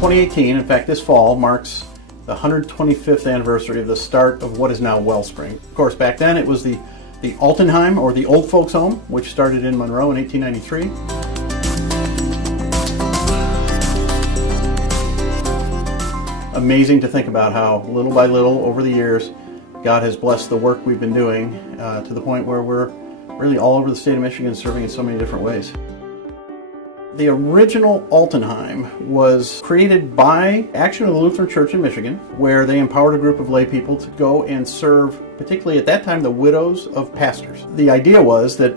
2018, in fact this fall, marks the 125th anniversary of the start of what is now Wellspring. Of course, back then it was the Altenheim, or the Old Folks Home, which started in Monroe in 1893. Amazing to think about how little by little over the years God has blessed the work we've been doing to the point where we're really all over the state of Michigan serving in so many different ways. The original Altenheim was created by Action of the Lutheran Church in Michigan, where they empowered a group of lay people to go and serve, particularly at that time, the widows of pastors. The idea was that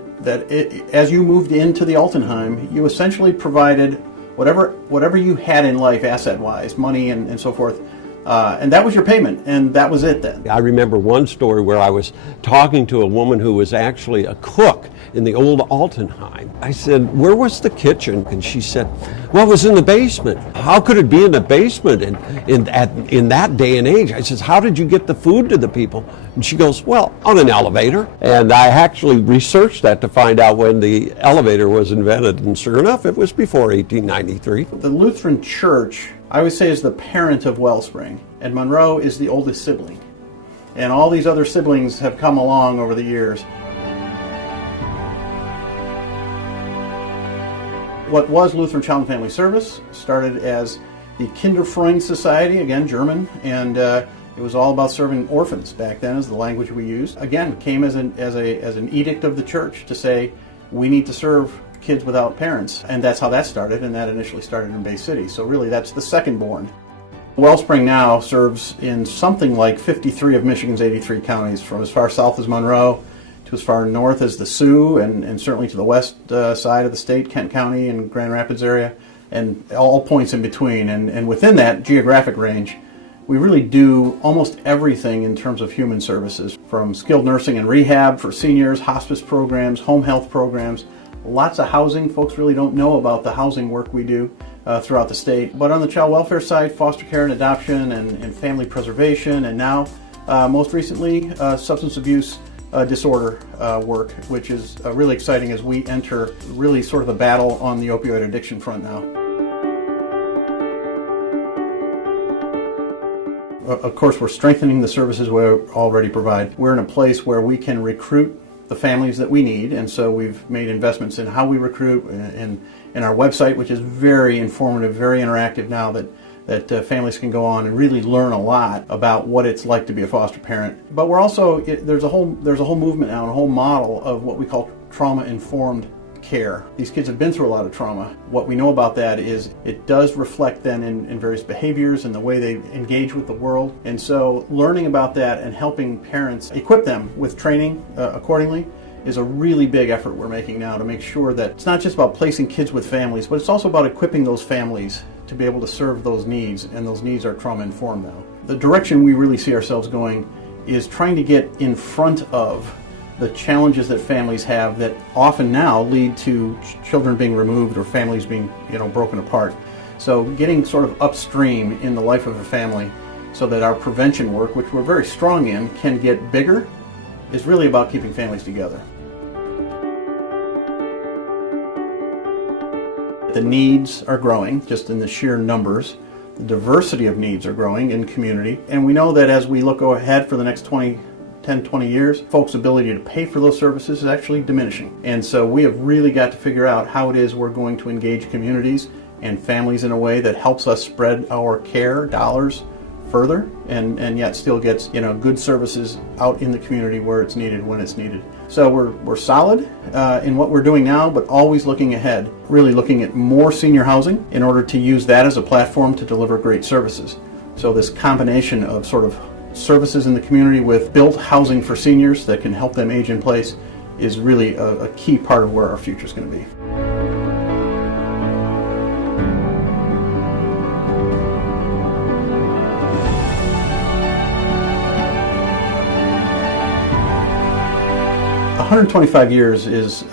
as you moved into the Altenheim, you essentially provided whatever you had in life, asset-wise, money and so forth, and that was your payment, and that was it then. I remember one story where I was talking to a woman who was actually a cook in the old Altenheim. I said, "Where was the kitchen?" And she said, "Well, it was in the basement." "How could it be in the basement in that day and age?" I said, "How did you get the food to the people?" And she goes, "Well, on an elevator." And I actually researched that to find out when the elevator was invented, and sure enough, it was before 1893. The Lutheran Church, I would say, is the parent of Wellspring, and Monroe is the oldest sibling. And all these other siblings have come along over the years. What was Lutheran Child and Family Service started as the Kinderfreund Society, again German, and it was all about serving orphans back then, is the language we used. Again, came as an edict of the church to say we need to serve kids without parents, and that's how that started, and that initially started in Bay City. So really, that's the second born. Wellspring now serves in something like 53 of Michigan's 83 counties, from as far south as Monroe to as far north as the Sioux, and certainly to the west side of the state, Kent County and Grand Rapids area, and all points in between. And within that geographic range, we really do almost everything in terms of human services, from skilled nursing and rehab for seniors, hospice programs, home health programs, lots of housing. Folks really don't know about the housing work we do throughout the state. But on the child welfare side, foster care and adoption and family preservation, and now most recently substance abuse disorder work, which is really exciting as we enter really sort of the battle on the opioid addiction front now. Of course, we're strengthening the services we already provide. We're in a place where we can recruit the families that we need, and so we've made investments in how we recruit, in our website, which is very informative, very interactive now, that families can go on and really learn a lot about what it's like to be a foster parent. But we're also, there's a whole movement now, and a whole model of what we call trauma-informed care. These kids have been through a lot of trauma. What we know about that is it does reflect then in various behaviors and the way they engage with the world. And so learning about that and helping parents equip them with training accordingly is a really big effort we're making now to make sure that it's not just about placing kids with families, but it's also about equipping those families to be able to serve those needs, and those needs are trauma-informed now. The direction we really see ourselves going is trying to get in front of the challenges that families have that often now lead to children being removed or families being, broken apart. So getting sort of upstream in the life of a family so that our prevention work, which we're very strong in, can get bigger, is really about keeping families together. The needs are growing, just in the sheer numbers. The diversity of needs are growing in community, and we know that as we look ahead for the next 10, 20 years, folks' ability to pay for those services is actually diminishing. And so we have really got to figure out how it is we're going to engage communities and families in a way that helps us spread our care dollars further and yet still gets good services out in the community where it's needed when it's needed. So we're solid in what we're doing now, but always looking ahead, really looking at more senior housing in order to use that as a platform to deliver great services. So this combination of sort of services in the community with built housing for seniors that can help them age in place is really a key part of where our future is going to be. "125 years is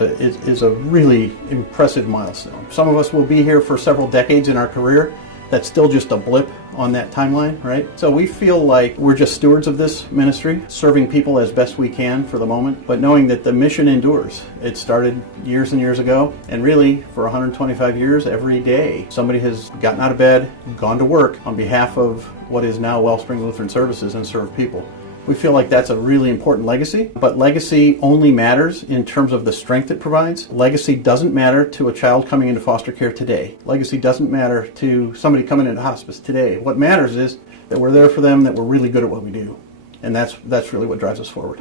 a really impressive milestone. Some of us will be here for several decades in our career, that's still just a blip on that timeline, right? So we feel like we're just stewards of this ministry, serving people as best we can for the moment, but knowing that the mission endures. It started years and years ago, and really for 125 years, every day, somebody has gotten out of bed, gone to work on behalf of what is now Wellspring Lutheran Services and served people. We feel like that's a really important legacy, but legacy only matters in terms of the strength it provides. Legacy doesn't matter to a child coming into foster care today. Legacy doesn't matter to somebody coming into hospice today. What matters is that we're there for them, that we're really good at what we do. And that's really what drives us forward.